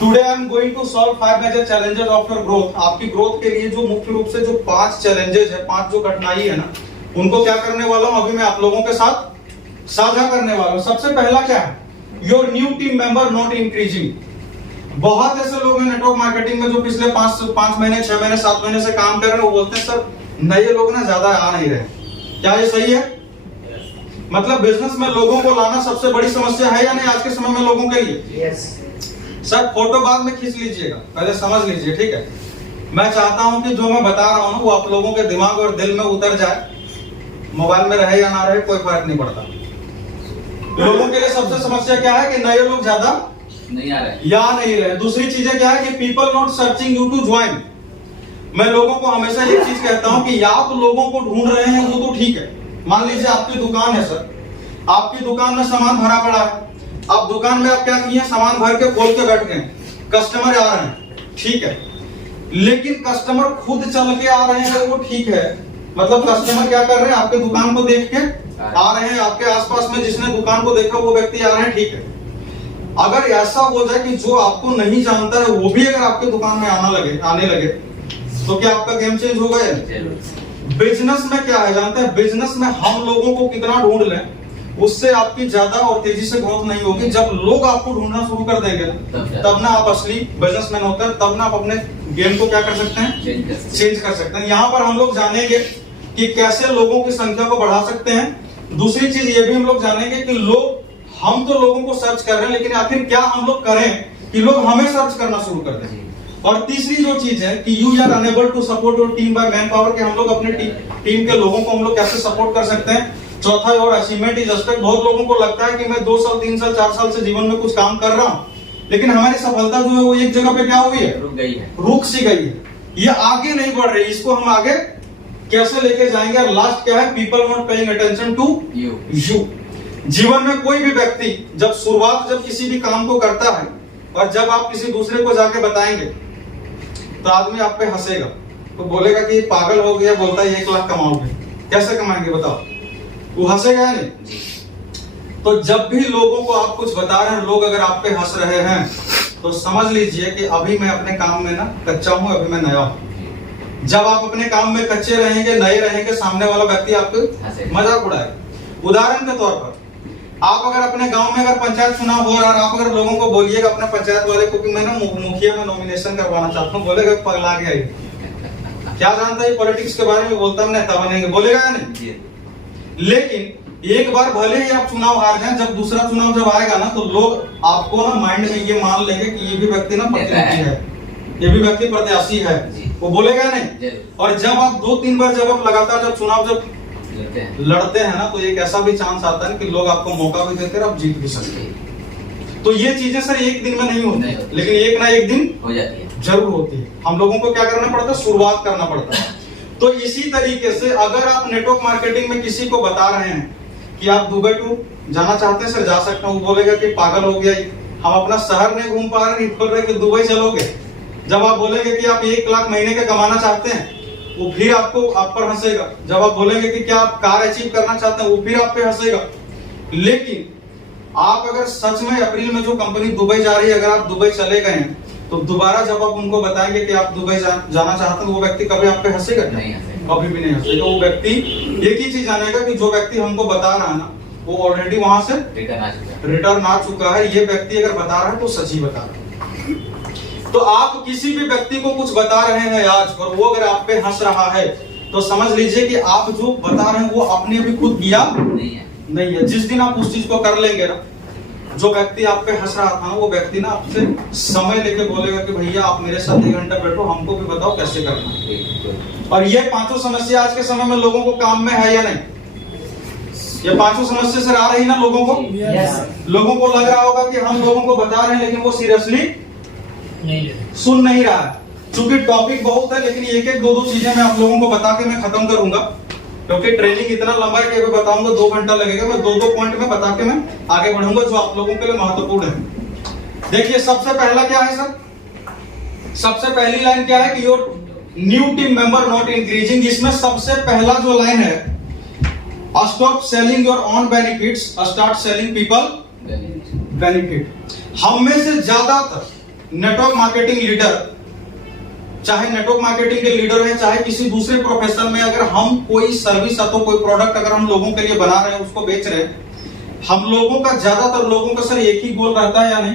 Today I am going to solve 5 major challenges of your growth. आपकी growth के लिए जो मुख्य रूप से जो 5 चैलेंजेस है, 5 जो कठिनाई है ना, उनको क्या करने वाला हूं अभी मैं आप लोगों के साथ साझा करने वाला हूं। सबसे पहला क्या है, your new team member not increasing. बहुत ऐसे लोग हैं नेटवर्क मार्केटिंग में जो पिछले 5 महीने 6 महीने 7 महीने से काम कर रहे हैं, वो बोलते हैं सर नए लोग ना ज्यादा आ नहीं रहे। क्या ये सही है? मतलब बिजनेस में लोगों को लाना सबसे बड़ी समस्या है या नहीं आज के समय में लोगों के लिए? यस सर फोटो बाद में खींच लीजिएगा, पहले समझ लीजिए, ठीक है? मैं चाहता हूं कि जो मैं बता रहा हूं वो आप लोगों के दिमाग और दिल में उतर जाए। मोबाइल में रहे या ना रहे कोई फर्क नहीं पड़ता। लोगों के लिए सबसे समस्या क्या है कि नए लोग ज्यादा नहीं आ रहे या नहीं रहे। दूसरी चीजें क्या है कि people not searching you to join. मैं लोगों को हमेशा एक चीज कहता हूं कि आप लोगों को ढूंढ रहे हैं वो तो ठीक है। मान लीजिए आपकी दुकान है सर, आपकी दुकान में सामान भरा पड़ा है, आप दुकान में आप क्या किए, सामान भर के खोल के बैठ गए, कस्टमर आ रहे हैं, ठीक है, लेकिन कस्टमर खुद चल के आ रहे हैं वो ठीक है। मतलब कस्टमर क्या कर रहे हैं, आपके दुकान को देख के आ रहे हैं, आपके आसपास में जिसने दुकान को देखा वो व्यक्ति आ रहे हैं, ठीक है। अगर ऐसा हो जाए कि जो आपको नहीं जानता है वो भी अगर आपके दुकान में आने लगे तो क्या आपका गेम चेंज होगा या नहीं? बिजनेस में क्या है जानते हैं, बिजनेस में हम लोगों को कितना ढूंढ लें उससे आपकी ज्यादा और तेजी से ग्रोथ नहीं होगी। जब लोग आपको ढूंढना शुरू कर देंगे तब ना आप असली बिजनेसमैन होते हैं, तब ना आप अपने गेम को क्या कर सकते हैं, चेंज कर सकते हैं। यहाँ पर हम लोग जानेंगे कि कैसे लोगों की संख्या को बढ़ा सकते हैं। दूसरी चीज ये भी हम लोग जानेंगे कि हम तो लोगों को सर्च कर रहे हैं, लेकिन आखिर क्या हम लोग करें कि लोग हमें सर्च करना शुरू कर दें। और तीसरी जो चीज है कि you are unable to support your team by manpower, कि हम लोग अपने टीम के लोगों को हम लोग कैसे सपोर्ट कर सकते हैं। चौथा और अचीवमेंट इज एस्पेक्ट। बहुत लोगों को लगता है कि मैं 2 साल 3 साल 4 साल से जीवन में कुछ काम कर रहा हूं, लेकिन हमारी सफलता जो है वो एक जगह पे क्या हुई है, रुक सी गई है, ये आगे नहीं बढ़ रही। इसको हम आगे कैसे लेके जाएंगे? और लास्ट क्या है, people not paying attention to you. जीवन में कोई भी व्यक्ति जब किसी भी काम को करता है और जब आप किसी दूसरे को जाके बताएंगे तो आदमी आप पे हंसेगा, तो बोलेगा कि पागल हो गया, बोलता है 1 लाख कमाओगे, कैसे कमाएंगे बताओ? वो हंसेगा या नहीं? तो जब भी लोगों को आप कुछ बता रहे हैं, लोग अगर आप पे हंस रहे हैं तो समझ लीजिए कि अभी मैं अपने काम में ना कच्चा हूं, अभी मैं नया हूं। जब आप अपने काम में कच्चे रहेंगे, नए रहेंगे, सामने वाला व्यक्ति आपको मजाक उड़ाएगा। उदाहरण के तौर पर आप अगर अपने गांव में अगर पंचायत चुनाव हो रहा है, आप अगर लोगों को बोलिएगा अपने पंचायत वाले को कि मैं ना मुखिया में नॉमिनेशन करवाना चाहता हूँ, बोलेगा पगला गया ये, क्या जानता है पॉलिटिक्स के बारे में, बोलता हम नेता बनेंगे, बोलेगा या नहीं? लेकिन एक बार भले ही आप चुनाव हार जाएं, जब दूसरा चुनाव जब आएगा ना तो लोग आपको ना माइंड में ये मान लेंगे कि ये भी व्यक्ति ना प्रतिनिधि है, ये भी व्यक्ति प्रत्याशी है, वो बोलेगा नहीं? और जब आप 2-3 बार जब आप लगातार जब चुनाव जब लड़ते हैं ना तो एक ऐसा भी चांस आता है कि लोग आपको मौका भी देते हैं, आप जीत भी सकते हैं। तो ये चीजें सर एक दिन में नहीं होती, लेकिन एक ना एक दिन हो जाती है, जरूर होती है। हम लोगों को क्या करना पड़ता है, शुरुआत करना पड़ता है। तो इसी तरीके से अगर आप नेटवर्क मार्केटिंग में किसी को बता रहे हैं कि आप दुबई टूर जाना चाहते हैं, सर जा सकता हूँ, वो बोलेगा कि पागल हो गया, हम अपना शहर नहीं घूम पा रहे, नहीं बोल रहे कि दुबई चलोगे। जब आप बोलेंगे कि आप 1 लाख महीने का कमाना चाहते हैं, वो फिर आपको आप पर हंसेगा। जब आप बोलेंगे कि क्या आप कार अचीव करना चाहते हैं, वो फिर आप पे हंसेगा। लेकिन आप अगर सच में अप्रैल में जो कंपनी दुबई जा रही है, अगर आप दुबई चले गए हैं तो दोबारा जब आप उनको बताएंगे कि आप दुबई जाना चाहते हैं, वो व्यक्ति कभी आप पे हंसेगा? नहीं, कभी भी नहीं हंसेगा। वो व्यक्ति एक ही चीज जानेगा कि जो व्यक्ति हमको बता रहा है ना वो ऑलरेडी वहां से रिटर्न आ चुका है। ये व्यक्ति अगर बता रहा है तो सच ही बता रहा है। तो आप किसी भी व्यक्ति को कुछ बता रहे हैं आज और वो अगर आप पे हंस रहा है तो समझ लीजिए कि आप जो बता रहे हैं वो आपने भी खुद किया नहीं है। जिस दिन आप उस चीज को कर लेंगे ना, जो व्यक्ति आप पे हंस रहा था ना वो व्यक्ति ना आपसे समय लेके बोलेगा कि भैया आप मेरे साथ 1 घंटा बैठो, हमको भी बताओ कैसे करना है। और ये 5 समस्या आज के समय में लोगों को काम में है या नहीं? ये 5 समस्या से आ रही ना लोगों को? लोगों को लग रहा होगा कि हम लोगों को बता रहे हैं लेकिन वो सीरियसली सुन नहीं रहा है। चूंकि टॉपिक बहुत है लेकिन एक 2 चीजें मैं आप लोगों को बता के मैं खत्म करूंगा, क्योंकि ट्रेनिंग इतना लंबा है कि अभी बताऊंगा 2 घंटा लगेगा। मैं 2 पॉइंट में बता के मैं आगे बढ़ूंगा जो आप लोगों के लिए महत्वपूर्ण है। देखिए सबसे पहला क्या है सर, सबसे पहली लाइन क्या है कि your new team member not increasing. इसमें सबसे पहला जो लाइन है, stop selling your own benefits, start selling people benefit. हम में से ज्यादातर नेटवर्क मार्केटिंग लीडर, चाहे नेटवर्क मार्केटिंग के लीडर हैं, चाहे किसी दूसरे प्रोफेशन में, अगर हम कोई सर्विस अथवा कोई प्रोडक्ट अगर हम लोगों के लिए बना रहे हैं, उसको बेच रहे हैं, हम लोगों का, ज्यादातर लोगों का सर एक ही गोल रहता है या नहीं,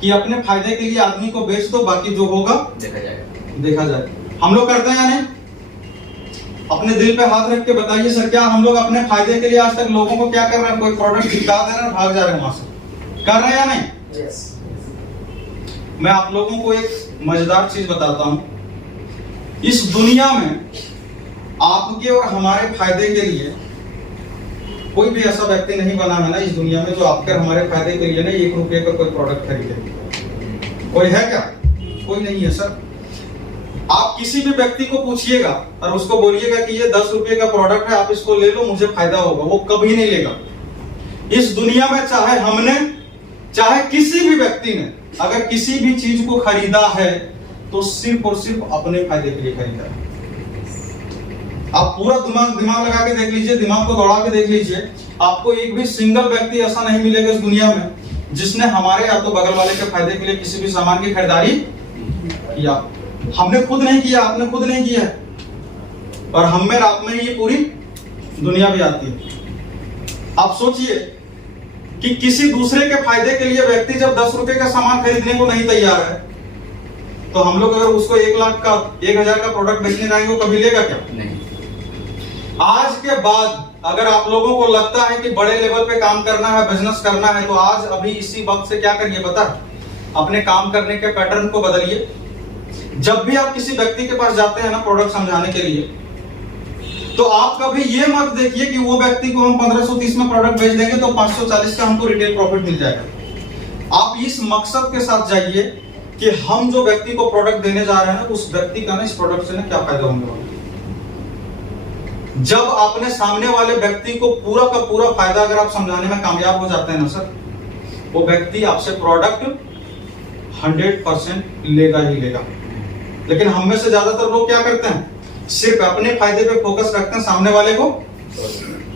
कि अपने फायदे के लिए आदमी को बेच दो, बाकी जो होगा देखा जाए। हम लोग करते हैं या नहीं? अपने दिल पे हाथ रख के बताइए सर, क्या हम लोग अपने फायदे के लिए आज तक लोगों को क्या कर रहे हैं? कोई प्रोडक्ट दिखा दे रहे हैं, भाग जा रहे हैं वहां से, कर रहे हैं या नहीं? yes. मैं आप लोगों को एक मजेदार चीज बताता हूं। इस दुनिया में आपके और हमारे फायदे के लिए कोई भी ऐसा व्यक्ति नहीं बना है ना इस दुनिया में जो आपके हमारे फायदे के लिए ना 1 रुपए का कोई प्रोडक्ट खरीदे। कोई है क्या? कोई नहीं है सर। आप किसी भी व्यक्ति को पूछिएगा और उसको बोलिएगा कि ये 10 रुपए का प्रोडक्ट है, आप इसको ले लो, मुझे फायदा होगा, वो कभी नहीं लेगा। इस दुनिया में चाहे हमने चाहे किसी भी व्यक्ति ने अगर किसी भी चीज को खरीदा है तो सिर्फ और सिर्फ अपने फायदे के लिए खरीदा है। आप पूरा दिमाग लगा के देख लीजिए, दिमाग को दौड़ा के देख लीजिए, आपको एक भी सिंगल व्यक्ति ऐसा नहीं मिलेगा इस दुनिया में जिसने हमारे या तो बगल वाले के फायदे के लिए किसी भी सामान की खरीदारी किया। हमने खुद नहीं किया, आपने खुद नहीं किया, और हम में रात में ये पूरी दुनिया भी आती है। आप सोचिए कि किसी दूसरे के फायदे के लिए व्यक्ति जब 10 रुपए का सामान खरीदने को नहीं तैयार है, तो हम लोग अगर उसको 1 लाख का 1000 का प्रोडक्ट बेचने जाएंगे, वो कभी लेगा क्या? नहीं। आज के बाद अगर आप लोगों को लगता है कि बड़े लेवल पे काम करना है, बिजनेस करना है, तो आज अभी इसी वक्त से क्या करिए पता? अपने काम करने के पैटर्न को बदलिए। जब भी आप किसी व्यक्ति के पास जाते हैं ना प्रोडक्ट समझाने के लिए, तो आप कभी ये मत देखिए कि वो व्यक्ति को हम 1530 में प्रोडक्ट बेच देंगे तो 540 का हमको रिटेल प्रॉफिट मिल जाएगा। आप इस मकसद के साथ जाइए कि हम जो व्यक्ति को प्रोडक्ट देने जा रहे हैं उस व्यक्ति का ना इस प्रोडक्ट से ना क्या फायदा होने वाला है। जब आपने सामने वाले व्यक्ति को पूरा का पूरा फायदा अगर आप समझाने में कामयाब हो जाते हैं ना सर, वो व्यक्ति आपसे प्रोडक्ट 100% लेगा ही लेगा। लेकिन हम में से ज्यादातर लोग क्या करते हैं? सिर्फ अपने फायदे पे फोकस रखते हैं, सामने वाले को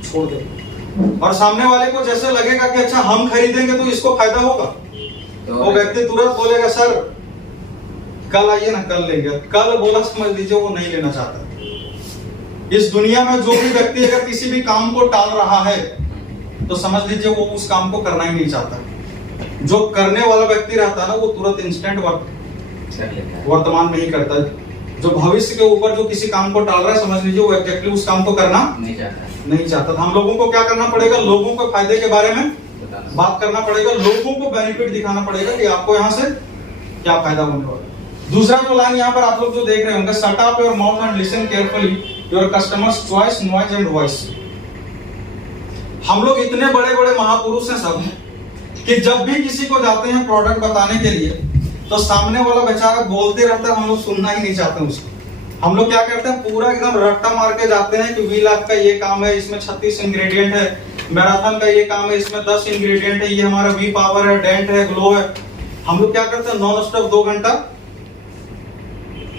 छोड़ देते। और सामने वाले को जैसे लगेगा कि अच्छा हम खरीदेंगे तो इसको फायदा होगा, तो वो व्यक्ति तुरंत बोलेगा सर कल आइए ना, कल लेंगे। कल बोला समझ लीजिए वो नहीं लेना चाहता। इस दुनिया में जो भी व्यक्ति अगर किसी भी काम को टाल रहा है तो समझ लीजिए वो उस काम को करना ही नहीं चाहता। जो करने वाला व्यक्ति रहता है ना वो तुरंत इंस्टेंट वर्तमान में ही करता है। जो भविष्य के ऊपर जो किसी काम को टाल रहा है, समझ लीजिए वो एग्जैक्टली उस काम को करना नहीं चाहता। हम लोगों को क्या करना पड़ेगा? लोगों के फायदे के बारे में बात करना पड़ेगा, लोगों को बेनिफिट दिखाना पड़ेगा कि आपको यहाँ से क्या फायदा होने वाला है। दूसरा जो लाइन यहाँ पर आप लोग जो देख रहे होंगे, shut up your mouth and listen carefully your customers choice noise and voice. हम लोग इतने बड़े बड़े महापुरुष हैं सब कि जब भी किसी को जाते हैं प्रोडक्ट बताने के लिए तो सामने वाला बेचारा बोलते रहता है, हम लोग सुनना ही नहीं चाहते उसको। हम लोग क्या करते हैं? पूरा एकदम रट्टा मार के जाते हैं कि वी लाख का ये काम है, इसमें 36 इंग्रेडिएंट है, मैराथन का ये काम है, इसमें 10 इंग्रेडिएंट है, ये हमारा वी पावर है, डेंट है, ग्लो है। हम लोग क्या करते हैं? नॉन स्टॉप 2 घंटा,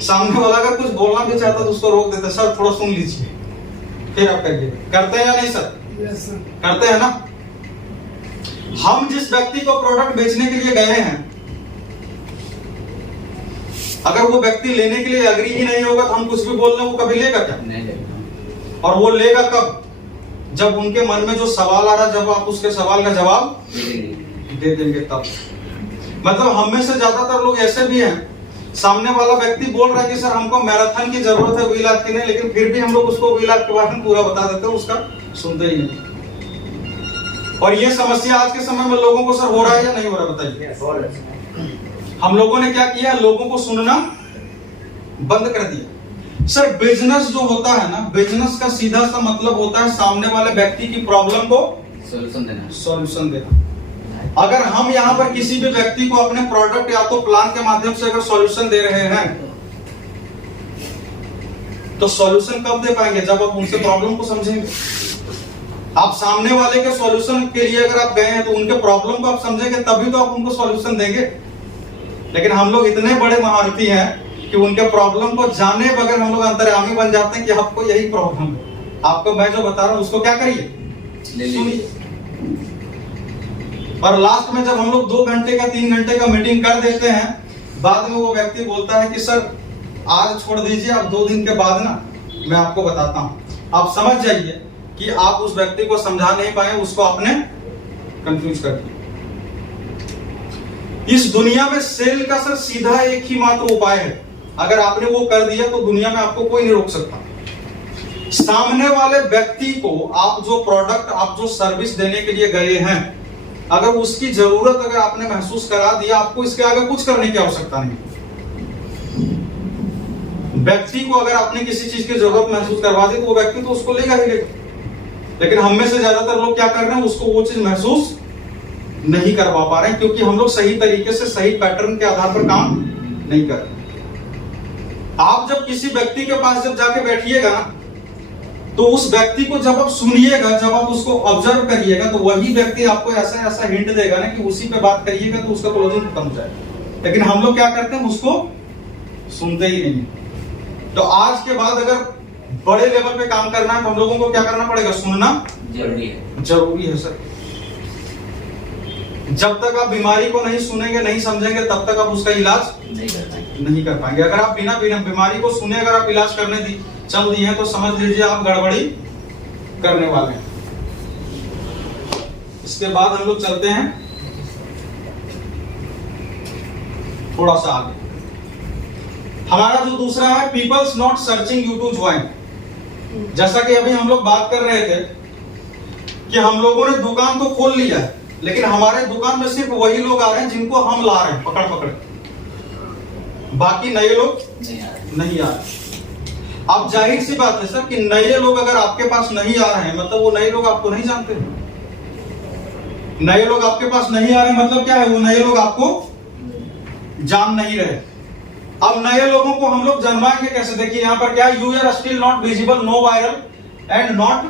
सामने वाला अगर कुछ बोलना भी चाहता तो उसको रोक देते, सर थोड़ा सुन लीजिए फिर आप करिए। करते हैं या नहीं सर? yes, sir. करते हैं ना। हम जिस व्यक्ति को प्रोडक्ट बेचने के लिए गए हैं, अगर वो व्यक्ति लेने के लिए अग्री ही नहीं होगा तो हम कुछ भी बोल रहे हैं, वो कभी लेगा क्या? नहीं लेगा। और वो लेगा कब? जब उनके मन में जो सवाल आ रहा, जब आप उसके सवाल का जवाब दे देंगे तब। मतलब हम में से ज्यादातर लोग ऐसे भी हैं, सामने वाला व्यक्ति बोल रहा है कि सर हमको मैराथन की जरूरत है, वी लाख की नहीं, लेकिन फिर भी हम लोग उसको वी लाख के बारे में पूरा बता देते हैं, उसका सुनते ही नहीं। और ये समस्या आज के समय में लोगों को सर हो रहा है या नहीं हो रहा बताइए? हम लोगों ने क्या किया? लोगों को सुनना बंद कर दिया। सर बिजनेस जो होता है ना, बिजनेस का सीधा सा मतलब होता है सामने वाले व्यक्ति की प्रॉब्लम को सॉल्यूशन देना। अगर हम यहाँ पर किसी भी व्यक्ति को अपने प्रोडक्ट या तो प्लान के माध्यम से अगर सॉल्यूशन दे रहे हैं, तो सॉल्यूशन कब दे पाएंगे? जब आप उनसे प्रॉब्लम को समझेंगे। आप सामने वाले के सॉल्यूशन के लिए अगर आप गए हैं तो उनके प्रॉब्लम को आप समझेंगे, तभी तो आप उनको सॉल्यूशन देंगे। लेकिन हम लोग इतने बड़े महारथी हैं कि उनके प्रॉब्लम को जाने बगैर हम लोग अंतर्यामी बन जाते हैं कि आपको यही प्रॉब्लम है, आपको मैं जो बता रहा हूं उसको क्या करिए? सुनिए। और लास्ट में जब हम लोग 2 घंटे का 3 घंटे का मीटिंग कर देते हैं बाद में वो व्यक्ति बोलता है कि सर आज छोड़ दीजिए, अब 2 दिन के बाद ना मैं आपको बताता हूं। आप समझ जाइए कि आप उस व्यक्ति को समझा नहीं पाए, उसको आपने कंफ्यूज कर दिया। इस दुनिया में सेल का सर सीधा एक ही मात्र उपाय है, अगर आपने वो कर दिया तो दुनिया में आपको कोई नहीं रोक सकता। सामने वाले व्यक्ति को आप जो प्रोडक्ट, आप जो सर्विस देने के लिए गए हैं, अगर उसकी जरूरत अगर आपने महसूस करा दिया, आपको इसके आगे कुछ करने की आवश्यकता नहीं। व्यक्ति को अगर आपने किसी चीज की जरूरत महसूस करवा दी तो वो व्यक्ति तो उसको लेगा ही लेगा। लेकिन हम में से ज्यादातर लोग क्या कर रहे हैं, उसको वो चीज महसूस नहीं करवा पा रहे हैं, क्योंकि हम लोग सही तरीके से सही पैटर्न के आधार पर काम नहीं कर रहे। आप जब किसी व्यक्ति के पास जब जाके बैठिएगा ना, तो उस व्यक्ति को जब आप सुनिएगा, जब आप उसको ऑब्जर्व करिएगा, तो वही व्यक्ति आपको ऐसा ऐसा हिंट देगा ना कि उसी पे बात करिएगा तो उसका क्लोजिंग खत्म हो जाएगा। लेकिन हम लोग क्या करते हैं, उसको सुनते ही नहीं। तो आज के बाद अगर बड़े लेवल पे काम करना है तो हम लोगों को क्या करना पड़ेगा, सुनना जरूरी है सर। जब तक आप बीमारी को नहीं सुनेंगे, नहीं समझेंगे, तब तक आप उसका इलाज नहीं कर पाएंगे। अगर आप बिना बीमारी को सुने अगर आप इलाज करने चल दिए हैं तो समझ लीजिए आप गड़बड़ी करने वाले हैं। इसके बाद हम लोग चलते हैं थोड़ा सा आगे। हमारा जो दूसरा है, peoples not searching you to join. जैसा कि अभी हम लोग बात कर रहे थे कि हम लोगों ने दुकान तो खोल लिया है, लेकिन हमारे दुकान में सिर्फ वही लोग आ रहे हैं जिनको हम ला रहे हैं पकड़ पकड़, बाकी नए लोग नहीं आ रहे। अब जाहिर सी बात है सर कि नए लोग अगर आपके पास नहीं आ रहे हैं, मतलब वो नए लोग आपको नहीं जानते। नए लोग आपके पास नहीं आ रहे मतलब क्या है, वो नए लोग आपको जान नहीं रहे। अब नए लोगों को हम लोग जन्माएंगे कैसे? देखिए यहाँ पर क्या, you are still not visible, no viral and not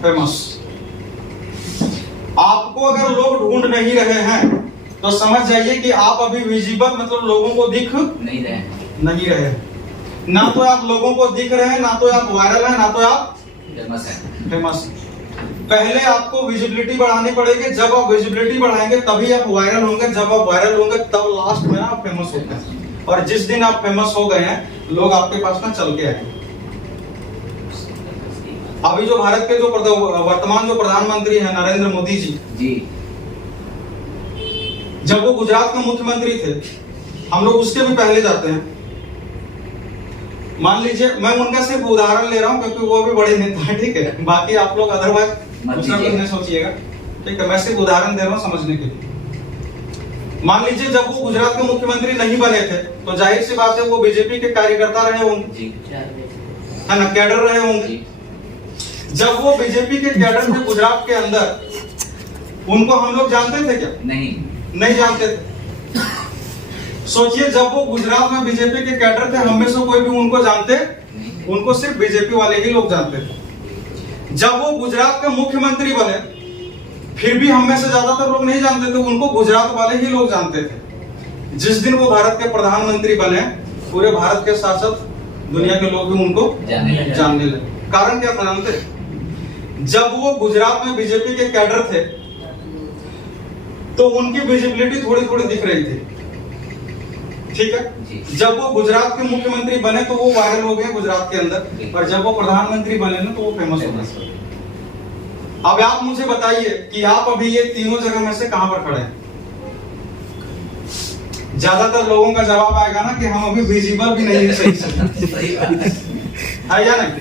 famous. आपको अगर लोग ढूंढ नहीं रहे हैं तो समझ जाइए कि आप अभी विजिबल, मतलब लोगों को दिख नहीं रहे हैं। ना तो आप लोगों को दिख रहे हैं, ना तो आप वायरल हैं, ना तो आप फेमस। पहले आपको विजिबिलिटी बढ़ानी पड़ेगी। जब आप विजिबिलिटी बढ़ाएंगे तभी आप वायरल होंगे। जब आप वायरल होंगे तब लास्ट में आप फेमस होते हैं। और जिस दिन आप फेमस हो गए हैं, लोग आपके पास ना चल के आएंगे। अभी जो भारत के जो वर्तमान जो प्रधानमंत्री हैं नरेंद्र मोदी जी, जब वो गुजरात के मुख्यमंत्री थे, हम लोग उसके भी पहले जाते हैं। मान लीजिए मैं उनका सिर्फ उदाहरण ले रहा हूं क्योंकि वो भी बड़े नेता हैं, ठीक है। बाकी आप लोग अदरवाइज दूसरा कुछ नहीं सोचिएगा, ठीक है। मैं सिर्फ उदाहरण दे रहा हूं समझने के लिए। मान लीजिए जब वो गुजरात के मुख्यमंत्री नहीं बने थे तो जाहिर सी बात है वो बीजेपी के कार्यकर्ता रहे होंगे, है ना, कैडर रहे होंगे। जब वो बीजेपी के कैडर थे गुजरात के अंदर, उनको हम लोग जानते थे क्या? नहीं जानते थे। सोचिए जब वो गुजरात में बीजेपी के कैडर थे, हम में से कोई भी उनको जानते? उनको सिर्फ बीजेपी वाले ही लोग जानते थे। जब वो गुजरात के मुख्यमंत्री बने, फिर भी हम में से ज्यादातर लोग नहीं जानते थे, उनको गुजरात वाले ही लोग जानते थे। जिस दिन वो भारत के प्रधानमंत्री बने, पूरे भारत के साथ साथ दुनिया के लोग भी उनको जानने लगे। कारण क्या था जानते? जब वो गुजरात में बीजेपी के कैडर थे तो उनकी विजिबिलिटी थोड़ी थोड़ी दिख रही थी, ठीक है। जब वो गुजरात के मुख्यमंत्री बने तो वो वायरल हो गए गुजरात के अंदर, और जब वो प्रधानमंत्री बने ना तो वो फेमस हो गए। अब आप मुझे बताइए कि आप अभी ये तीनों जगह में से कहां पर खड़े हैं? ज्यादातर लोगों का जवाब आएगा ना कि हम अभी विजिबल भी नहीं है सही है या नहीं?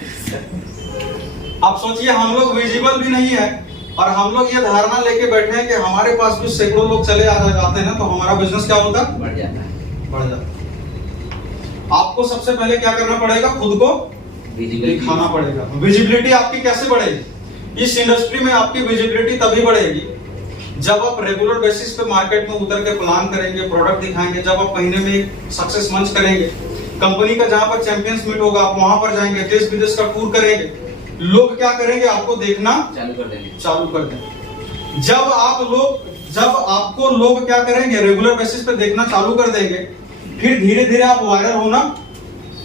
आप सोचिए हम लोग विजिबल भी नहीं है और हम लोग ये धारणा लेके बैठे हैं कि हमारे पास भी सैकड़ों लोग चले जाते हैं तो हमारा बिजनेस क्या होता है? बढ़ जाता। आपको सबसे पहले क्या करना पड़ेगा? खुद को दिखाना पड़ेगा। विजिबिलिटी आपकी कैसे बढ़ेगी? इस इंडस्ट्री में आपकी विजिबिलिटी तभी बढ़ेगी जब आप रेगुलर बेसिस पे मार्केट में उतर के प्लान करेंगे, प्रोडक्ट दिखाएंगे, जब आप महीने में एक सक्सेस मंच करेंगे, कंपनी का जहां पर चैंपियंस मीट होगा आप वहां पर जाएंगे, देश विदेश का टूर करेंगे, लोग क्या करेंगे? आपको देखना चालू कर देंगे। जब आपको लोग क्या करेंगे? रेगुलर बेसिस पे देखना चालू कर देंगे, फिर धीरे धीरे आप वायरल होना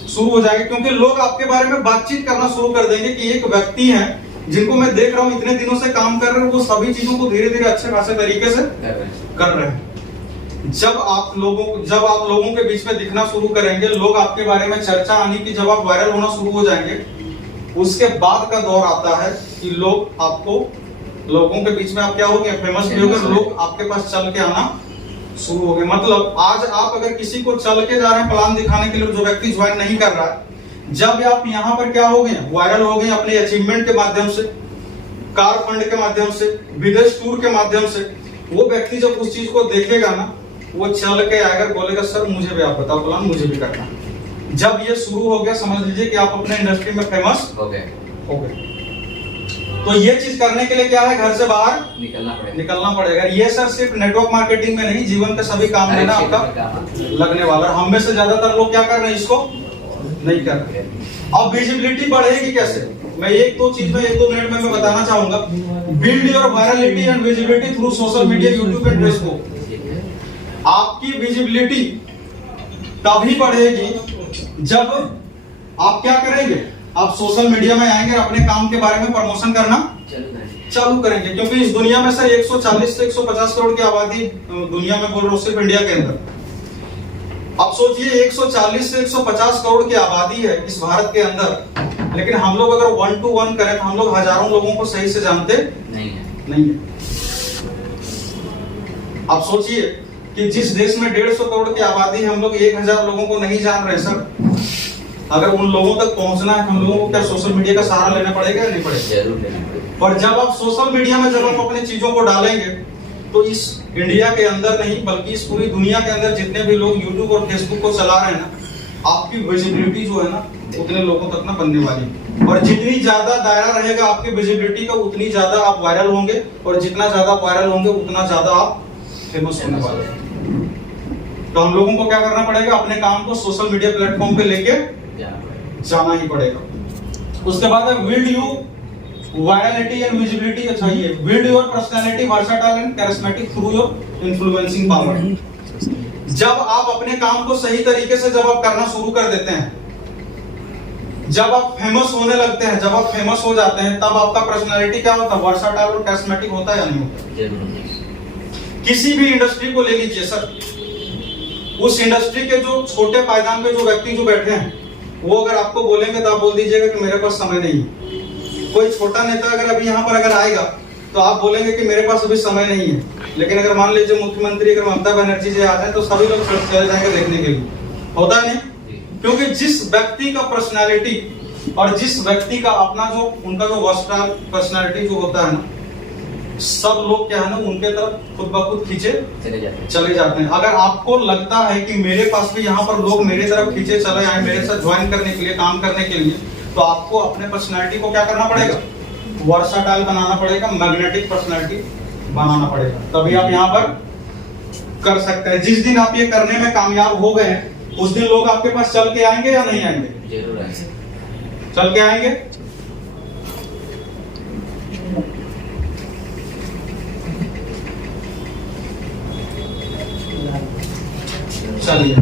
शुरू हो जाएंगे, क्योंकि लोग आपके बारे में बातचीत करना शुरू कर देंगे कि एक व्यक्ति है जिनको मैं देख रहा हूं इतने दिनों से काम कर रहे हैं, वो सभी चीजों को धीरे धीरे अच्छे खासे तरीके से कर रहे हैं। जब आप लोगों के बीच में दिखना शुरू करेंगे, लोग आपके बारे में चर्चा आनी की, जब आप वायरल होना शुरू हो जाएंगे, उसके बाद का दौर आता है कि लोगों के बीच में आप क्या हो गए, फेमस भी हो गए, लोग आपके पास चल के आना शुरू हो गए। मतलब आज आप अगर किसी को चल के जा रहे हैं प्लान दिखाने के लिए, जो व्यक्ति ज्वाइन नहीं कर रहा है, जब आप यहाँ पर क्या हो गए, वायरल हो गए अपने अचीवमेंट के माध्यम से, कार फंड के माध्यम से, विदेश टूर के माध्यम से, वो व्यक्ति जब उस चीज को देखेगा ना, वो चल के आएगा, बोलेगा सर मुझे भी आप बताओ प्लान, मुझे भी करना। जब ये शुरू हो गया, समझ लीजिए कि आप अपने इंडस्ट्री में फेमस हो गए। तो ये चीज करने के लिए क्या है, घर से बाहर निकलना पड़ेगा। ये सर सिर्फ नेटवर्क मार्केटिंग में नहीं, जीवन के सभी काम में ना आपका लगने वाला है। हम में से ज्यादातर लोग क्या कर रहे हैं, इसको नहीं कर रहे। अब विजिबिलिटी बढ़ेगी कैसे, मैं एक दो मिनट में मैं बताना चाहूंगा। Build your virality and visibility through social media, YouTube and Facebook. आपकी विजिबिलिटी तभी बढ़ेगी जब आप क्या करेंगे, आप सोशल मीडिया में आएंगे, अपने काम के बारे में प्रमोशन करना चालू करेंगे। क्योंकि इस दुनिया में सर 140 से 150 करोड़ की आबादी दुनिया में बोल रहा हूँ, सिर्फ इंडिया के अंदर। अब सोचिए 140 से 150 करोड़ की आबादी है इस भारत के अंदर, लेकिन हम लोग अगर 1 to 1 करें तो हम लोग हजारों लोगों को सही से जानते नहीं है। अब सोचिए कि जिस देश में 150 करोड़ की आबादी है, हम लोग 1000 लोगों को नहीं जान रहे सर। अगर उन लोगों तक पहुंचना है, हम लोगों को क्या सोशल मीडिया का सहारा लेना पड़ेगा या नहीं पड़ेगा? जरूर लेना पड़ेगा। और जब आप सोशल मीडिया में जब आप अपनी चीजों को डालेंगे, तो इस इंडिया के अंदर नहीं बल्कि इस पूरी दुनिया के अंदर जितने भी लोग यूट्यूब और फेसबुक को चला रहे हैं ना, आपकी विजिबिलिटी जो है ना, उतने लोगों तक ना बनने वाली। और जितनी ज्यादा दायरा रहेगा आपकी विजिबिलिटी का, उतनी ज्यादा आप वायरल होंगे, और जितना ज्यादा वायरल होंगे उतना ज्यादा आप फेमस होने वाले हैं। तो हम लोगों को क्या करना पड़ेगा, अपने काम को सोशल मीडिया प्लेटफॉर्म पे लेके जाना ही पड़ेगा। उसके बाद है build you virality and visibility. अच्छा, ये build your personality versatile and charismatic through your influencing power. जब आप अपने काम को सही तरीके से जब आप करना शुरू कर देते हैं, जब आप फेमस होने लगते हैं, जब आप फेमस हो जाते हैं, तब आपका पर्सनालिटी क्या होता है, वर्सेटाइल और कैरिस्मेटिक होता है या नहीं होता? किसी भी इंडस्ट्री को ले लीजिए सर, उस इंडस्ट्री के जो छोटे पायदान पे जो व्यक्ति जो बैठे हैं, वो अगर आपको बोलेंगे तो आप बोल दीजिएगा कि मेरे पास समय नहीं है। कोई छोटा नेता अगर अभी यहाँ पर अगर आएगा तो आप बोलेंगे कि मेरे पास अभी समय नहीं है। लेकिन अगर मान लीजिए मुख्यमंत्री अगर ममता बनर्जी जी आ जाए तो सभी लोग चले जाएंगे देखने के लिए, होता है नहीं? क्योंकि जिस व्यक्ति का पर्सनालिटी और जिस व्यक्ति का अपना जो उनका जो वर्सटाइल पर्सनालिटी जो होता है ना, सब लोग क्या है ना उनके तरफ खुद ब खुद खींचे चले जाते हैं। अगर आपको लगता है कि मेरे पास भी यहाँ पर लोग मेरे तरफ खींचे चले आए मेरे साथ ज्वाइन करने के लिए, काम करने के लिए, तो आपको अपने पर्सनालिटी को क्या करना पड़ेगा, वर्सेटाइल बनाना पड़ेगा, मैग्नेटिक पर्सनालिटी बनाना पड़ेगा, तभी आप यहाँ पर कर सकते हैं। जिस दिन आप ये करने में कामयाब हो गए उस दिन लोग आपके पास चल के आएंगे या नहीं आएंगे? जरूर आएंगे। चल के आएंगे। चलिए,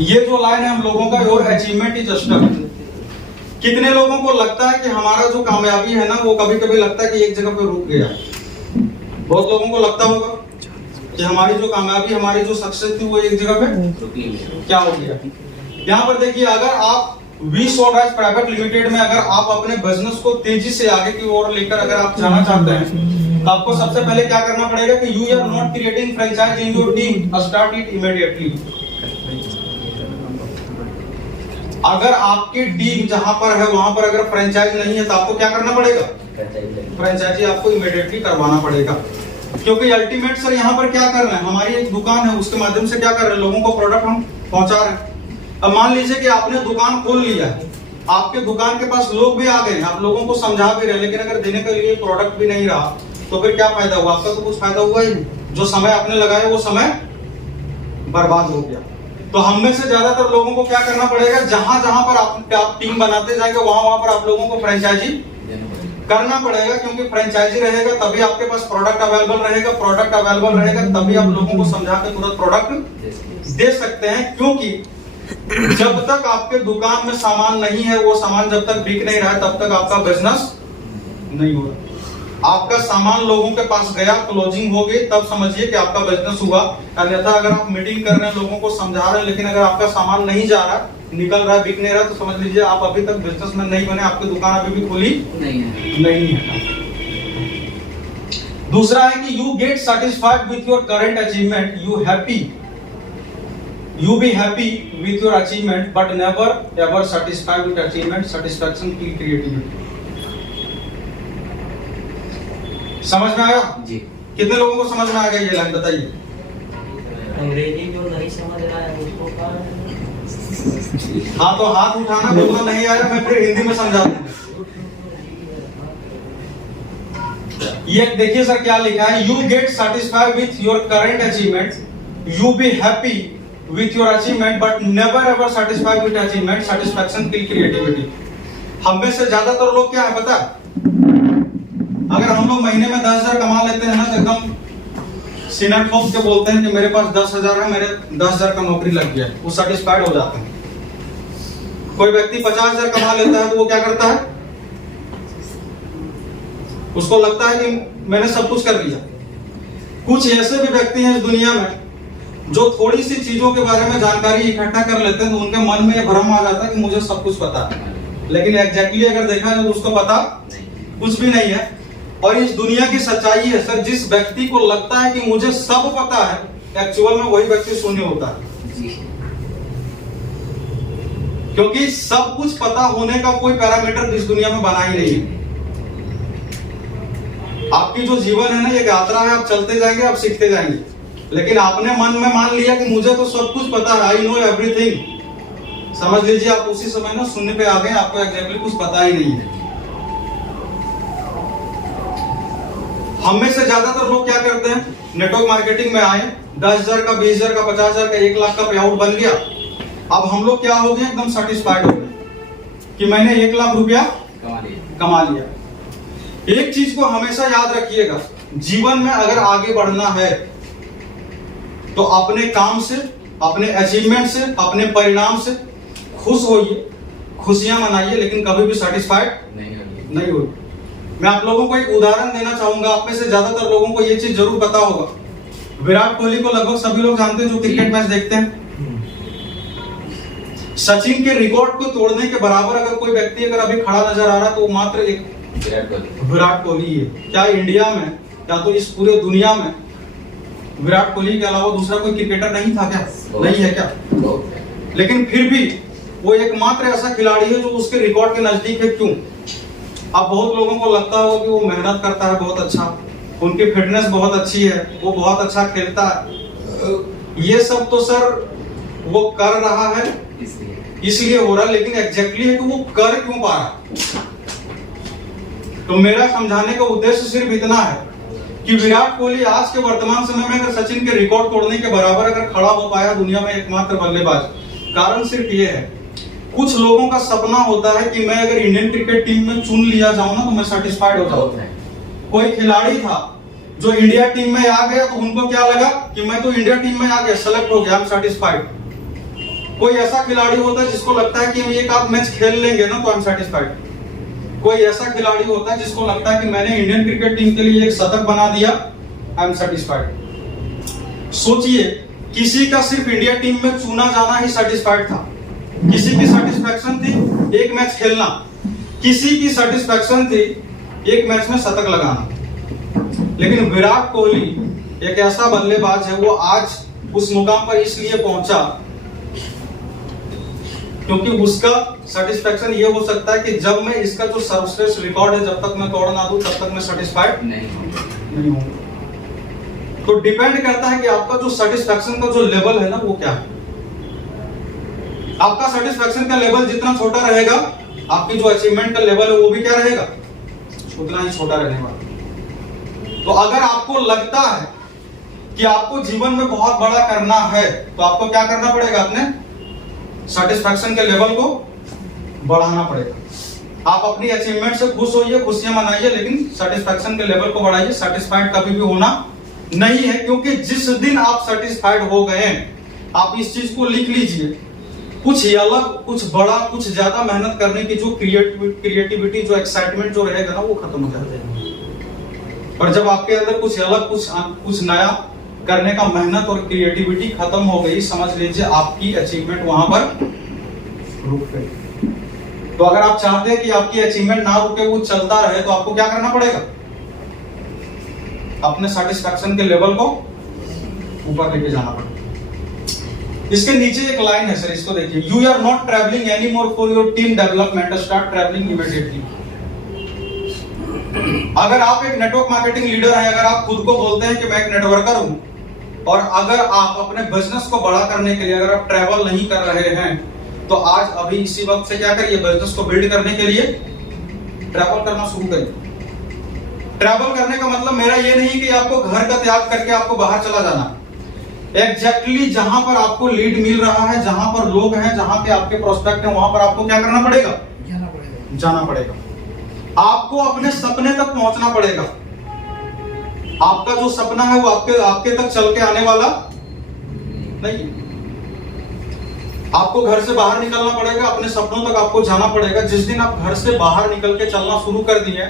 ये जो लाइन है हम लोगों का, योर अचीवमेंट इज स्टक। कितने लोगों को लगता है कि हमारा जो कामयाबी है ना, वो कभी कभी लगता है कि एक जगह पे रुक गया। बहुत लोगों को लगता होगा कि हमारी जो कामयाबी, हमारी जो सक्सेस थी, वो एक जगह पे क्या हो गया। यहाँ पर देखिए, अगर आप वी सोलराइज प्राइवेट लिमिटेड में अगर आप अपने बिजनेस को तेजी से आगे की ओर लेकर अगर आप जाना चाहते हैं, तो आपको सबसे पहले क्या करना पड़ेगा कि you are not creating franchise in your team, start it immediately. अगर आपकी टीम जहां पर है वहां पर अगर फ्रेंचाइज नहीं है तो आपको क्या करना पड़ेगा, फ्रेंचाइजी आपको इमीडिएटली करवाना पड़ेगा। क्योंकि अल्टीमेट सर यहाँ पर क्या कर रहे हैं, हमारी एक दुकान है, उसके माध्यम से क्या कर रहे हैं, लोगों को प्रोडक्ट हम पहुंचा रहे हैं। अब मान लीजिए कि आपने दुकान खोल लिया है, आपके दुकान के पास लोग भी आ गए, आप लोगों को समझा भी रहे, लेकिन अगर देने के लिए प्रोडक्ट भी नहीं रहा तो फिर क्या फायदा हुआ? आपका तो कुछ फायदा हुआ ही नहीं। जो समय आपने लगाया वो समय बर्बाद हो गया। तो हम में से ज्यादातर लोगों को क्या करना पड़ेगा, जहां जहां पर आप टीम बनाते जाएंगे वहां वहां पर आप लोगों को फ्रेंचाइजी करना पड़ेगा। क्योंकि फ्रेंचाइजी रहेगा तभी आपके पास प्रोडक्ट अवेलेबल रहेगा, प्रोडक्ट अवेलेबल रहेगा तभी आप लोगों को समझा के तुरंत प्रोडक्ट दे सकते हैं। क्योंकि जब तक आपके दुकान में सामान नहीं है, वो सामान जब तक बिक नहीं रहा है, तब तक आपका बिजनेस नहीं हो रहा। आपका सामान लोगों के पास गया, क्लोजिंग हो गई, तब समझिए कि आपका बिजनेस हुआ। अन्यथा अगर आप मीटिंग कर रहे हैं, लोगों को समझा रहे हैं, लेकिन अगर आपका सामान नहीं जा रहा, निकल रहा है, बिक नहीं रहा, तो समझ लीजिए आप अभी तक बिजनेसमैन नहीं बने, आपकी दुकान अभी भी खुली नहीं है। दूसरा है कि you get satisfied with your current achievement, you be happy with your achievement but never ever satisfied with achievement, satisfaction की creativity। समझ में आया जी? कितने लोगों को समझ में आ गया ये लाइन, बताइए। अंग्रेजी जो नहीं समझ रहा है उसको क्या? हाँ तो हाथ उठाना, बोलना नहीं आया मैं फिर हिंदी में समझा दूंगा। ये देखिए सर क्या लिखा है, you get satisfied with your current achievement, you be happy with your achievement but never ever satisfied with achievement, satisfaction kill creativity। हम में से ज्यादातर लोग क्या है पता है, अगर हम लोग महीने में 10,000 कमा लेते हैं ना, तो एकदम सीना ठोक के बोलते हैं कि मेरे पास 10,000 है, मेरे 10,000 का नौकरी लग गया, वो सेटिस्फाइड हो जाते हैं। कोई व्यक्ति 50,000 कमा लेता है तो वो क्या करता है, उसको लगता है कि मैंने सब कुछ कर लिया। कुछ ऐसे भी व्यक्ति हैं इस दुनिया में जो थोड़ी सी चीजों के बारे में जानकारी इकट्ठा कर लेते हैं तो उनके मन में यह भ्रम आ जाता है कि मुझे सब कुछ पता है, लेकिन एग्जैक्टली अगर देखा जाए तो उसको पता कुछ भी नहीं है। और इस दुनिया की सच्चाई है सर, जिस व्यक्ति को लगता है कि मुझे सब पता है, एक्चुअल में वही व्यक्ति शून्य होता है। क्योंकि सब कुछ पता होने का कोई पैरामीटर इस दुनिया में बना ही नहीं है। आपकी जो जीवन है ना, ये यात्रा है, आप चलते जाएंगे, आप सीखते जाएंगे, लेकिन आपने मन में मान लिया कि मुझे तो सब कुछ पता है, आई नो एवरीथिंग। समझ लीजिए आप उसी समय ना शून्य पे आ गए, आपको एग्जैक्टली कुछ पता ही नहीं है। हम में से ज्यादातर लोग क्या करते हैं, नेटवर्क मार्केटिंग में आए, 10,000 का, 20,000 का, 50,000 का, 1 लाख का पे आउट बन गया। अब हम लोग क्या हो गए, एकदम सेटिस्फाइड हो गए कि मैंने 1 लाख रुपया कमा लिया। एक चीज को हमेशा याद रखिएगा, जीवन में अगर आगे बढ़ना है तो अपने काम से, अपने अचीवमेंट से, अपने परिणाम से खुश होइए, खुशियां मनाइए, लेकिन कभी भी सेटिस्फाइड नहीं होइए। मैं आप लोगों को एक उदाहरण देना चाहूंगा। आप में से ज्यादातर लोगों को ये चीज जरूर पता होगा, विराट कोहली को लगभग सभी लोग जानते हैं जो क्रिकेट मैच देखते हैं। सचिन के रिकॉर्ड को तोड़ने के बराबर अगर कोई व्यक्ति अगर अभी खड़ा नजर आ रहा है तो वो मात्र एक विराट कोहली है। क्या इंडिया में या तो इस पूरे दुनिया में विराट कोहली के अलावा दूसरा कोई क्रिकेटर नहीं था क्या? नहीं है क्या? लेकिन फिर भी वो एकमात्र ऐसा खिलाड़ी है जो उसके रिकॉर्ड के नजदीक है। क्यों? अब बहुत लोगों को लगता होगा कि वो मेहनत करता है बहुत अच्छा, उनकी फिटनेस बहुत अच्छी है, वो बहुत अच्छा खेलता है। ये सब तो सर वो कर रहा है इसलिए हो रहा है, लेकिन एग्जैक्टली है कि वो कर क्यों पा रहा। तो मेरा समझाने का उद्देश्य सिर्फ इतना है कि विराट कोहली आज के वर्तमान समय में अगर सचिन के रिकॉर्ड तोड़ने के बराबर अगर खड़ा हो पाया दुनिया में एकमात्र बल्लेबाज, कारण सिर्फ ये है, कुछ लोगों का सपना होता है कि मैं अगर इंडियन क्रिकेट टीम में चुन लिया जाऊं ना तो मैं सेटिस्फाइड हो जाऊं। कोई खिलाड़ी था जो इंडिया टीम में आ गया तो उनको क्या लगा कि मैं तो इंडिया टीम में आ गया, सेलेक्ट हो गया, आई एम सेटिस्फाइड। कोई ऐसा खिलाड़ी होता है जिसको लगता है कि हम एक आध मैच खेल लेंगे ना तो आई एम सेटिस्फाइड। कोई ऐसा खिलाड़ी होता है जिसको लगता है कि मैंने इंडियन क्रिकेट टीम के लिए एक शतक बना दिया, आई एम सेटिस्फाइड। सोचिए, किसी का सिर्फ इंडिया टीम में चुना जाना ही सेटिस्फाइड था, किसी की सेटिस्फैक्शन थी एक मैच खेलना, किसी की सेटिस्फैक्शन थी एक मैच में शतक लगाना। लेकिन विराट कोहली एक ऐसा बल्लेबाज है, वो आज उस मुकाम पर इसलिए पहुंचा क्योंकि उसका सेटिस्फैक्शन ये हो सकता है कि जब मैं इसका जो सर्वश्रेष्ठ रिकॉर्ड है जब तक मैं तोड़ ना दूं तब तक मैं सेटिस्फाइड नहीं हूं। तो डिपेंड करता है कि आपका जो सेटिस्फैक्शन का जो लेवल है ना वो क्या है। आपका सेटिस्फैक्शन का लेवल जितना छोटा रहेगा, आपकी जो अचीवमेंट का लेवल है वो भी क्या रहेगा, उतना ही छोटा रहने वाला। तो अगर आपको लगता है कि आपको जीवन में बहुत बड़ा करना है तो आपको क्या करना पड़ेगा, अपने सेटिस्फैक्शन के लेवल को बढ़ाना पड़ेगा। आप अपनी अचीवमेंट से खुश होइए, खुशियां मनाइए, लेकिन सेटिस्फैक्शन के लेवल को बढ़ाइए। सेटिस्फाइड कभी भी होना नहीं है, क्योंकि जिस दिन आप सेटिस्फाइड हो गए, आप इस चीज को लिख लीजिए, कुछ अलग, कुछ बड़ा, कुछ ज्यादा मेहनत करने की जो क्रिएटिविटी, जो एक्साइटमेंट जो रहेगा ना वो खत्म हो जाता है। और जब आपके अंदर कुछ अलग, कुछ नया करने का मेहनत और क्रिएटिविटी खत्म हो गई, समझ लीजिए आपकी अचीवमेंट वहां पर रुक गई। तो अगर आप चाहते हैं कि आपकी अचीवमेंट ना रुके, वो चलता रहे, तो आपको क्या करना पड़ेगा? अपने सेटिस्फैक्शन के लेवल को ऊपर लेके जाना पड़ेगा। इसके नीचे एक लाइन है सर, इसको देखिए। You are not travelling anymore for your team development, start travelling immediately. अगर आप एक नेटवर्क मार्केटिंग लीडर हैं, अगर आप खुद को बोलते हैं कि मैं एक नेटवर्कर हूं, और अगर आप अपने बिजनेस को बड़ा करने के लिए अगर आप ट्रैवल नहीं कर रहे हैं, तो आज अभी इसी वक्त से क्या करिए? बिजनेस को बिल्ड करने के लिए ट्रैवल करना शुरू करिए। ट्रैवल करने का मतलब मेरा ये नहीं कि आपको घर का त्याग करके आपको बाहर चला जाना। एग्जैक्टली जहां पर आपको लीड मिल रहा है, जहां पर लोग हैं, जहां पे आपके प्रोस्पेक्ट हैं, वहां पर आपको क्या करना पड़ेगा? जाना पड़ेगा। आपको अपने सपने तक पहुंचना पड़ेगा। आपका जो सपना है वो आपके तक चल के आने वाला नहीं। आपको घर से बाहर निकलना पड़ेगा, अपने सपनों तक आपको जाना पड़ेगा। जिस दिन आप घर से बाहर निकल के चलना शुरू कर दिए,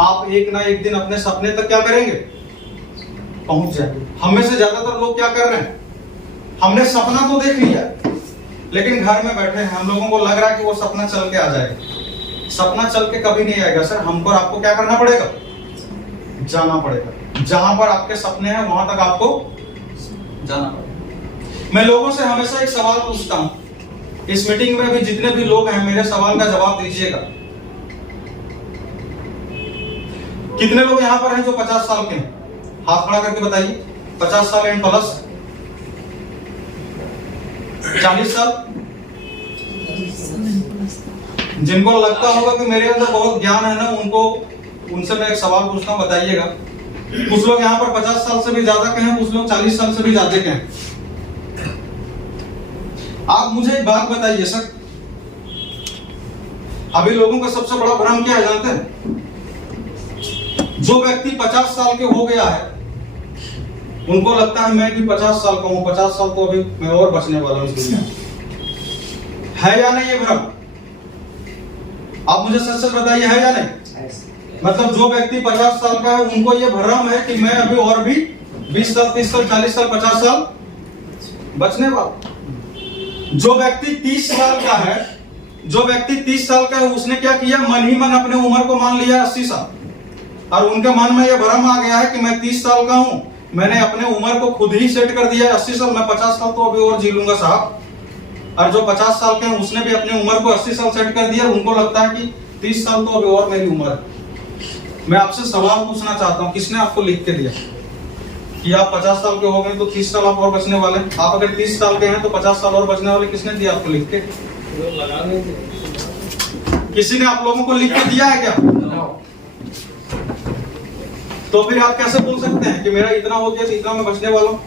आप एक ना एक दिन अपने सपने तक क्या करेंगे? पहुंच जाएंगे। हम में से ज्यादातर लोग क्या कर रहे हैं? हमने सपना तो देख लिया, लेकिन घर में बैठे हैं। हम लोगों को लग रहा है कि वो सपना चल के आ जाएगा। सपना चल के कभी नहीं आएगा सर। हमको आपको क्या करना पड़ेगा? जाना पड़ेगा। जहां पर आपके सपने हैं वहां तक आपको जाना पड़ेगा। मैं लोगों से हमेशा एक सवाल पूछता हूं, इस मीटिंग में भी जितने भी लोग हैं, मेरे सवाल का जवाब दीजिएगा। कितने लोग यहां पर हैं जो 50 साल के हैं? हाथ खड़ा करके बताइए। 50 साल एंड प्लस, 40 साल। जिनको लगता होगा कि मेरे अंदर बहुत ज्ञान है ना, उनसे मैं एक सवाल पूछता हूं, बताइएगा। कुछ लोग यहाँ पर 50 साल से भी ज्यादा के हैं, कुछ लोग 40 साल से भी ज्यादा के हैं। आप मुझे एक बात बताइए सर, अभी लोगों का सबसे बड़ा भ्रम क्या है जानते हैं? जो व्यक्ति 50 साल के हो गया है, उनको लगता है मैं भी 50 साल का हूं, 50 साल तो अभी मैं और बचने वाला हूं इस दुनिया में। है या नहीं ये भ्रम? आप मुझे सच सच बताइए, है या नहीं? मतलब जो व्यक्ति 50 साल का है, उनको ये भ्रम है कि मैं अभी और भी 20 साल, 30 साल, 40 साल, 50 साल बचने वाला। जो व्यक्ति 30 साल का है, जो व्यक्ति 30 साल का है, उसने क्या किया? मन ही मन अपने उम्र को मान लिया 80 साल, और उनके मन में यह भ्रम आ गया है कि मैं 30 साल का हूं, मैंने अपने उम्र को खुद ही सेट कर दिया है 80 साल, मैं 50 साल तो अभी और जी लूंगा साहब। और जो 50 साल के हैं, उसने भी अपनी उम्र को 80 साल सेट कर दिया, उनको लगता है कि 30 साल तो अभी और मेरी उम्र है। मैं आपसे सवाल पूछना चाहता हूं, किसने आपको लिख के दिया कि आप 50 साल के हो गए तो 30 साल आप और बचने वाले? आप अगर 30 साल के हैं तो 50 साल और बचने वाले, किसने दिया आपको लिख के? किसी ने आप लोगों को लिख के दिया है क्या? तो फिर आप कैसे बोल सकते हैं कि मेरा इतना हो गया तो इतना मैं बचने वाला हूं?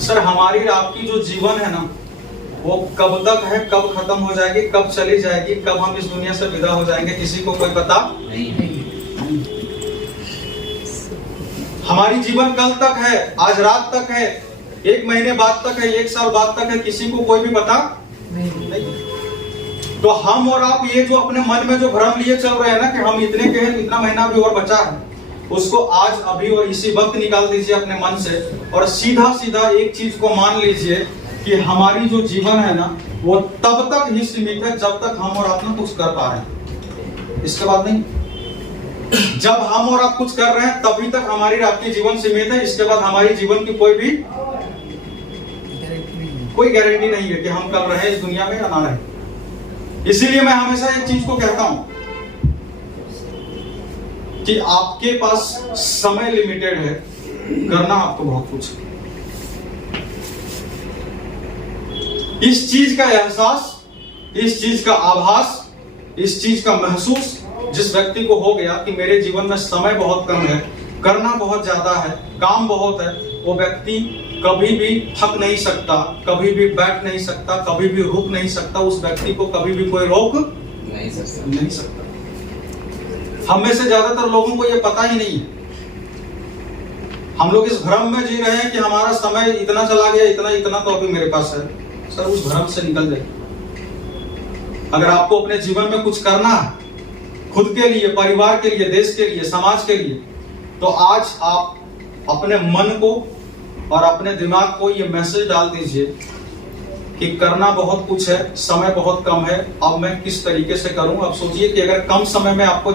सर, हमारी आपकी जो जीवन है ना, वो कब तक है, कब खत्म हो जाएगी, कब चली जाएगी, कब हम इस दुनिया से विदा हो जाएंगे, किसी को कोई पता नहीं। हमारी जीवन कल तक है, आज रात तक है, 1 महीने बाद तक है, 1 साल बाद तक है, किसी को कोई भी पता नहीं। तो हम और आप ये जो अपने मन में जो भ्रम लिए चल रहे हैं ना कि हम इतने के हैं, इतना महीना भी और बचा है, उसको आज अभी और इसी वक्त निकाल दीजिए अपने मन से, और सीधा सीधा एक चीज को मान लीजिए कि हमारी जो जीवन है ना, वो तब तक ही सीमित है जब तक हम और आप ना कुछ कर पा रहे हैं, इसके बाद नहीं। जब हम और आप कुछ कर रहे हैं तभी तक हमारी आपकी जीवन सीमित है, इसके बाद हमारी जीवन की कोई गारंटी नहीं है कि हम कल रहे इस दुनिया में या ना रहे। इसीलिए मैं हमेशा एक चीज को कहता हूं कि आपके पास समय लिमिटेड है, करना आपको बहुत कुछ है। इस चीज का एहसास, इस चीज का आभास, इस चीज का महसूस जिस व्यक्ति को हो गया कि मेरे जीवन में समय बहुत कम है, करना बहुत ज्यादा है, काम बहुत है, वो व्यक्ति कभी भी थक नहीं सकता, कभी भी बैठ नहीं सकता, कभी भी रुक नहीं सकता। उस व्यक्ति को कभी भी कोई रोक नहीं सकता। हम में से ज्यादातर लोगों को ये पता ही नहीं है। हम लोग इस भ्रम में जी रहे हैं कि हमारा समय इतना चला गया, इतना इतना तो अभी मेरे पास है। सर, उस भ्रम से निकल जाए। अगर आपको अपने जीवन में कुछ करना है, खुद के लिए, परिवार के लिए, देश के लिए, समाज के लिए, तो आज आप अपने मन को और अपने दिमाग को ये मैसेज डाल दीजिए कि करना बहुत कुछ है, समय बहुत कम है, अब मैं किस तरीके से करूं। अब सोचिए कि अगर कम समय में आपको